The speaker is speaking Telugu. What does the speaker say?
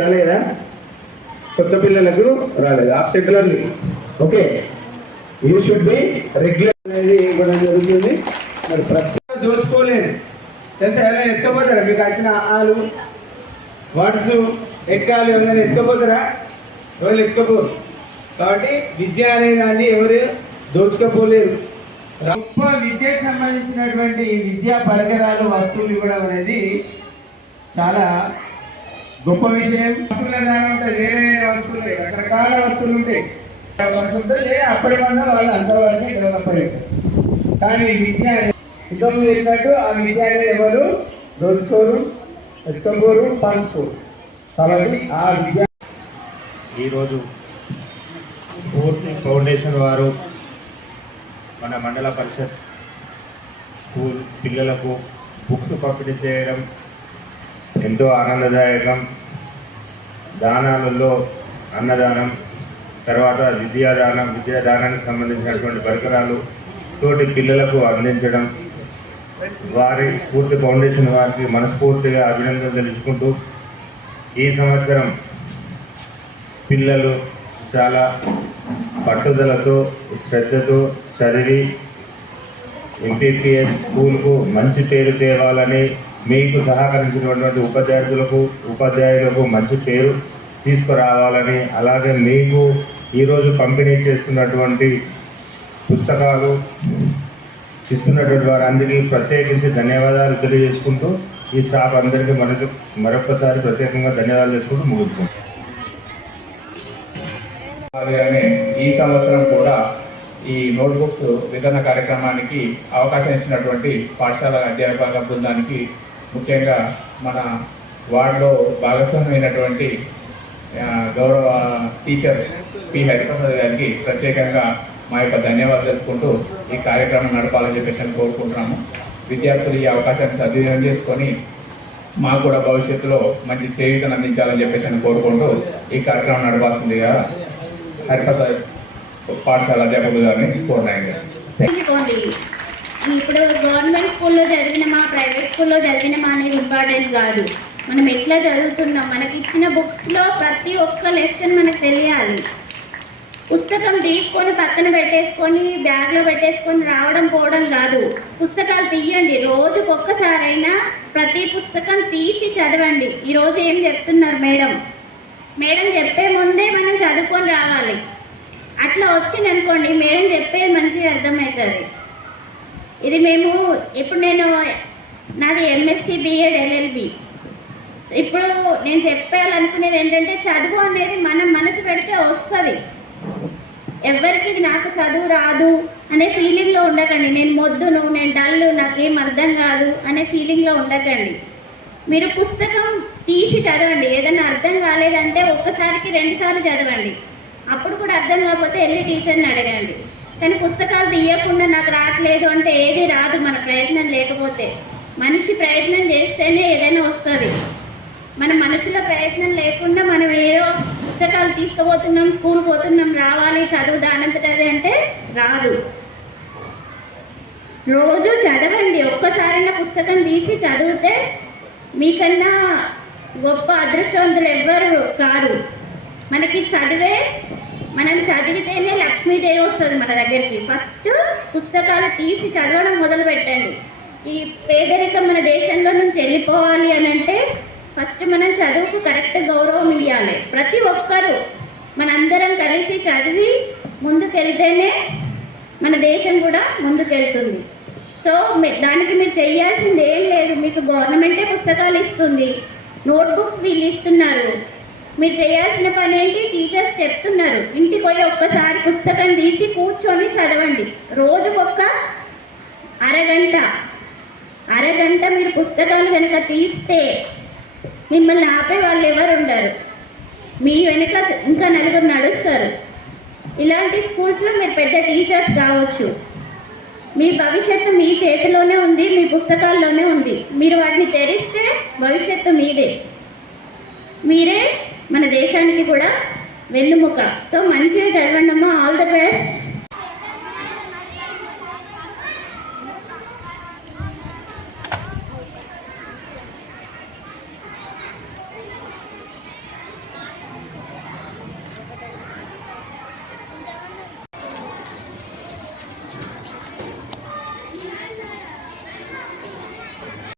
రాలేదా? కొత్త పిల్లలకు రాలేదు. Absent okay, you should be regular అనేది ఇవ్వడం జరుగుతుంది. మరి ప్రతి దోచుకోలేదు తెలుసా? ఎలా ఎత్తుకపోతారా? మీకు వచ్చిన ఆలు వర్డ్స్ ఎక్కాలు ఎవరైనా ఎత్తుకపోతారా? ఎవరు ఎత్తుకపోరు. కాబట్టి విద్య అనే దాన్ని ఎవరు దోచుకపోలేరు. గొప్ప విద్యకు సంబంధించినటువంటి విద్యా పరికరాలు వస్తువులు ఇవ్వడం అనేది చాలా గొప్ప విషయం. వస్తువుల దాని ఉంటాయి, వేరే వేరే వస్తువులు ఉంటాయి, రకరకాల వస్తువులు ఉంటాయి. అప్పటి వల్ల వాళ్ళు అంతవరకే డెవలప్ అయ్యారు. కానీ విద్య ఇంతకు చెప్పినట్టు ఆ విద్య అనేది ఎవరు దోచుకోరు, ఎత్తుకోరు, పంచుకోరు. కాబట్టి ఆ విద్య ఈరోజు స్ఫూర్తి ఫౌండేషన్ వారు మన మండల పరిషత్ స్కూల్ పిల్లలకు బుక్స్ పంపిణీ చేయడం ఎంతో ఆనందదాయకం. దానాలలో అన్నదానం, తర్వాత విద్యాదానానికి సంబంధించినటువంటి పరికరాలు తోటి పిల్లలకు అందించడం, వారి స్ఫూర్తి ఫౌండేషన్ వారికి మనస్ఫూర్తిగా అభినందనలు తెలుసుకుంటూ, ఈ సంవత్సరం పిల్లలు చాలా పట్టుదలతో శ్రద్ధతో చదివి ఎంపీపీఎస్ స్కూల్కు మంచి పేరు తేవాలని మీకు సహకరించినటువంటి ఉపాధ్యాయులకు మంచి పేరు తీసుకురావాలని, అలాగే మీకు ఈరోజు పంపిణీ చేస్తున్నటువంటి పుస్తకాలు ఇస్తున్నటువంటి వారందరికీ ప్రత్యేకించి ధన్యవాదాలు తెలియజేసుకుంటూ ఈ స్టాఫ్ అందరికీ మరొకసారి ప్రత్యేకంగా ధన్యవాదాలు చేసుకుంటూ ముగించుకుంటాం. ఈ సంవత్సరం కూడా ఈ నోట్బుక్స్ వితరణ కార్యక్రమానికి అవకాశం ఇచ్చినటువంటి పాఠశాల అధ్యాపక బృందానికి, ముఖ్యంగా మన వార్డులో భాగస్వామైనటువంటి గౌరవ టీచర్ పి హరిప్రసాద్ గారికి ప్రత్యేకంగా మా యొక్క ధన్యవాదాలు తెలుపుకుంటూ ఈ కార్యక్రమం నడపాలని చెప్పేసి కోరుకుంటున్నాము. విద్యార్థులు ఈ అవకాశాన్ని సద్వినియోగం చేసుకొని మాకు కూడా భవిష్యత్తులో మంచి చేయూతను అందించాలని చెప్పేసి కోరుకుంటూ ఈ కార్యక్రమం నడపాల్సిందిగా హరిప్రసాద్ పాఠశాల అధ్యాపకులు గారిని కోరినాయండి. ఇప్పుడు గవర్నమెంట్ స్కూల్లో చదివినమా ప్రైవేట్ స్కూల్లో చదివినమా అనేది ఇంపార్టెంట్ కాదు. మనం ఎట్లా చదువుతున్నాం, మనకి ఇచ్చిన బుక్స్లో ప్రతి ఒక్క లెసన్ మనకు తెలియాలి. పుస్తకం తీసుకొని పక్కన పెట్టేసుకొని బ్యాగ్లో పెట్టేసుకొని రావడం పోవడం కాదు. పుస్తకాలు తీయండి, రోజుకు ఒక్కసారైనా ప్రతి పుస్తకం తీసి చదవండి. ఈరోజు ఏం చెప్తున్నారు మేడం చెప్పే ముందే మనం చదువుకొని రావాలి. అట్లా వచ్చిందనుకోండి మేడం చెప్పేది మంచిగా అర్థమవుతుంది. ఇది ఇప్పుడు నాది ఎంఎస్సి బిఎడ్ ఎల్ఎల్బి. ఇప్పుడు నేను చెప్పాలనుకునేది ఏంటంటే చదువు అనేది మనం మనసు పెడితే వస్తుంది. ఎవరికి నాకు చదువు రాదు అనే ఫీలింగ్లో ఉండకండి. నేను మొద్దును, నేను డల్లు, నాకేం అర్థం కాదు అనే ఫీలింగ్లో ఉండకండి. మీరు పుస్తకం తీసి చదవండి. ఏదైనా అర్థం కాలేదంటే ఒక్కసారికి 2 సార్లు చదవండి. అప్పుడు కూడా అర్థం కాకపోతే వెళ్ళి టీచర్ని అడగండి. కానీ పుస్తకాలు తీయకుండా నాకు రావట్లేదు అంటే ఏది రాదు. మన ప్రయత్నం లేకపోతే, మనిషి ప్రయత్నం చేస్తేనే ఏదైనా వస్తుంది. మన మనసులో ప్రయత్నం లేకుండా మనం ఏదో పుస్తకాలు తీసుకుపోతున్నాం, స్కూల్ పోతున్నాం, రావాలి చదువు దానంతటది అంటే రాదు. రోజు చదవండి. ఒక్కసారైనా పుస్తకం తీసి చదివితే మీకన్నా గొప్ప అదృష్టవంతులు ఎవ్వరు కాదు. మనకి మనం చదివితేనే లక్ష్మీదేవి వస్తుంది మన దగ్గరికి. ఫస్ట్ పుస్తకాలు తీసి చదవడం మొదలు పెట్టండి. ఈ పేదరికం మన దేశంలో నుంచి వెళ్ళిపోవాలి అని అంటే ఫస్ట్ మనం చదువుకు కరెక్ట్ గౌరవం ఇవ్వాలి. ప్రతి ఒక్కరూ మనందరం కలిసి చదివి ముందుకెళ్తేనే మన దేశం కూడా ముందుకెళ్తుంది. సో దానికి మీరు చేయాల్సింది ఏం లేదు. మీకు గవర్నమెంటే పుస్తకాలు ఇస్తుంది, నోట్బుక్స్ వీళ్ళు ఇస్తున్నారు. మీరు చేయాల్సిన పని ఏంటి? టీచర్స్ చెప్తున్నారు, ఇంటికి పోయి ఒక్కసారి పుస్తకం తీసి కూర్చొని చదవండి. రోజుకొక్క అరగంట మీరు పుస్తకాలు కనుక తీస్తే మిమ్మల్ని ఆపే వాళ్ళు ఎవరు ఉండరు. మీ వెనుక ఇంకా 4 నడుస్తారు. ఇలాంటి స్కూల్స్లో మీరు పెద్ద టీచర్స్ కావచ్చు. మీ భవిష్యత్తు మీ చేతిలోనే ఉంది, మీ పుస్తకాల్లోనే ఉంది. మీరు వాటిని తెరిస్తే భవిష్యత్తు మీరే మన దేశానికి కూడా వెన్నుముక. సో మంచిగా చదవండి అమ్మా. All the best.